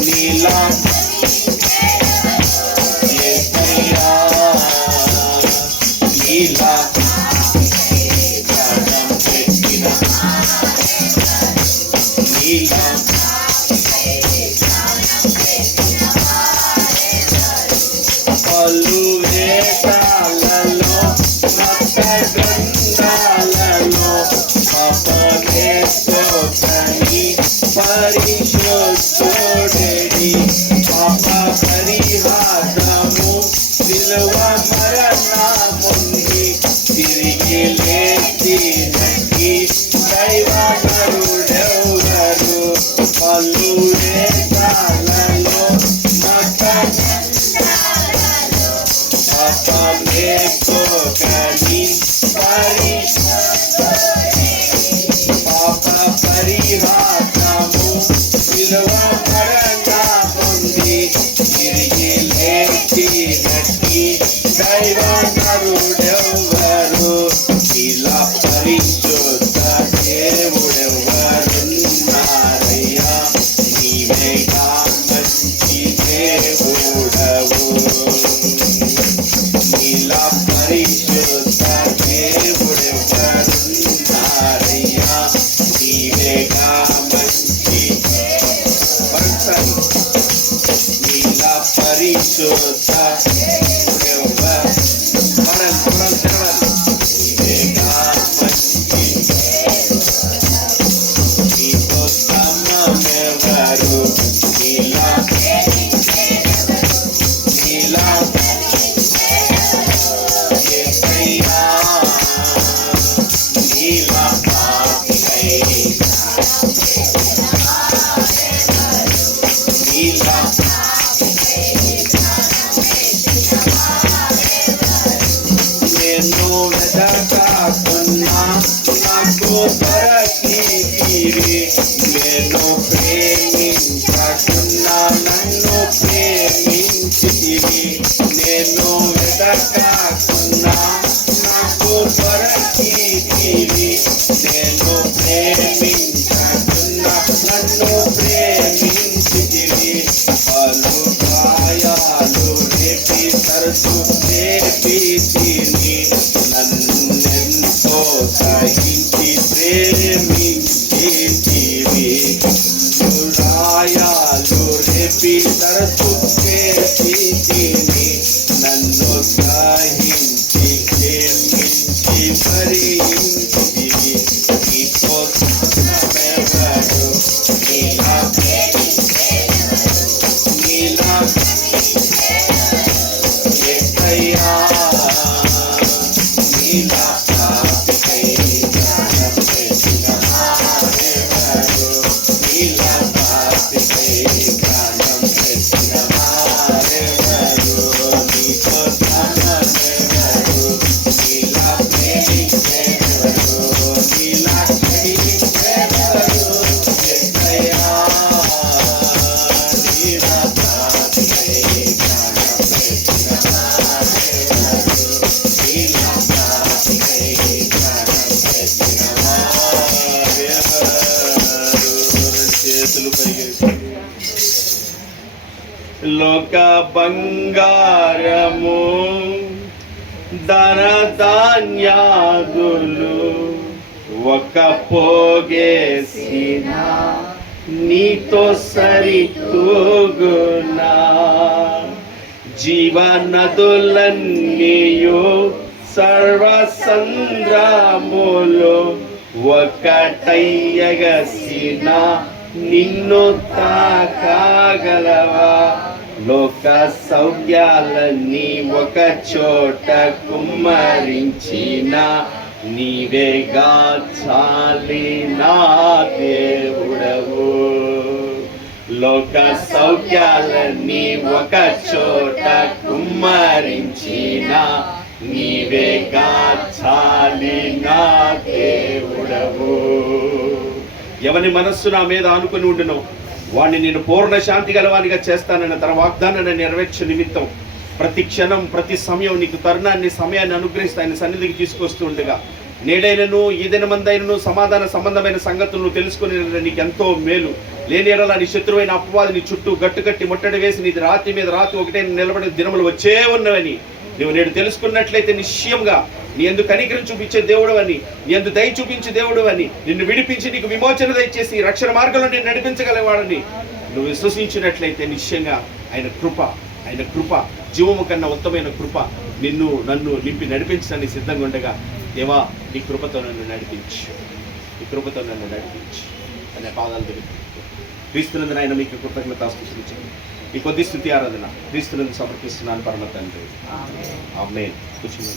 నీలా యేసయ్యా నీలా ప్రాణం పెట్టిన నీలా పలు వేషాలలో మత గ్రంథాలలో పాపమేసుకోకని పరిశోధుడేడి పాప పరిహాసము సిలువ మరణముంది తిరిగి లేచినకి దైవనరుడెవరు పలు వేషాలలో మత పాపమేసుకోకని పాప పరిహాసము సిలువ మరణముంది తిరిగి లేచినట్టి దైవనరుడెవరు ఇలా పరిశుద్ధ దేవుడెవరున్నారయ్యా నీవేగా మంచి దేవుడవు ఇలా పరిశుద్ధ దేవుడెవరున్నారయ్యా నీవేగా మంచి ఇలా పరిశుద్ధ నీవేగా మంచి నీతో సమమెవరు ఇలా యేసయ్యా నీలా నీలా నేను వెదకాకున్నా నాకు దొరకితివి నేను ప్రేమించకున్నా నన్ను ప్రేమించితివి నేను వెదకాకున్నా నాకు దొరకితివి నేను ప్రేమించకున్నా నన్ను ప్రేమించితివి పలు గాయాలు రేపి తరచు రేపితిని నన్నెంతో సహించి ప్రేమించితివి గాయాలు రేపి తరచు రేపితిని నన్ను సహించి ప్రేమించి భరించితివి నీతో సమమెవరు నీలా నీలా యేసయ్యా నీలా పాపికై ప్రాణం పెట్టిన వారెవరు నీలా పాపికై ప్రాణం పెట్టిన వారెవరు నీతో సమమెవరు నీలా ప్రేమించెవరు నీలా క్షమించెవరు యేసయ్యా నీలా పాపికై ప్రాణం పెట్టిన వారెవరు నీలా పాపికై ప్రాణం పెట్టిన వారెవరు చేతులు పైకి లోక బంగారము ధన ధాన్యాదులు ఒక పోగేసిన నీతో సరితూగునా జీవనదులన్నీయు సర్వసంద్రములు ఒకటయ్యగసిన నిన్ను తాకాగలవా లోక సౌఖ్యాలన్నీ ఒక చోట కుమ్మరించిన నీవేగా చాలిన దేవుడవు లోక సౌఖ్యాలన్నీ ఒక చోట కుమ్మరించిన నీవేగా చాలిన దేవుడవు ఎవని మనస్సు నా మీద ఆనుకుని ఉండును వాడిని నేను పూర్ణ శాంతి గలవానిగా చేస్తానన్న తన వాగ్దానాన్ని నెరవేర్చే నిమిత్తం ప్రతి క్షణం ప్రతి సమయం నీకు తరుణాన్ని సమయాన్ని అనుగ్రహిస్తూ ఆయన సన్నిధికి తీసుకొస్తూ ఉండగా నేడైనను ఈ దినమందైనను సమాధాన సంబంధమైన సంగతులను తెలుసుకుని నీకు ఎంతో మేలు లేని ఎడల నీ శత్రువైన అపవాది నీ చుట్టూ గట్టు కట్టి ముట్టడి వేసి నీది రాతి మీద రాతి ఒకటే నిలబడిన దినములు వచ్చే ఉన్నవని నువ్వు నేడు తెలుసుకున్నట్లయితే నిశ్చయంగా నీ యందు కనికరం చూపించే దేవుడు అని, నీ యందు దయ చూపించే దేవుడు అని, నిన్ను విడిపించి నీకు విమోచన దయచేసి రక్షణ మార్గంలో నేను నడిపించగలవాడని నువ్వు విశ్వసించినట్లయితే నిశ్చయంగా ఆయన కృప జీవము కన్నా ఉత్తమైన కృప నన్ను నింపి నడిపించడానికి సిద్ధంగా ఉండగా, దేవా నీ కృపతో నన్ను నడిపించు అనే పాదాలు దగ్గర క్రీస్తునందు ఆయన మీకు కృతజ్ఞతాస్తుతించండి. ఈ కొద్ది స్తుతి ఆరాధన క్రీస్తునందు సమర్పిస్తున్నాను పరమ తండ్రి. ఆమేన్. కూర్చుని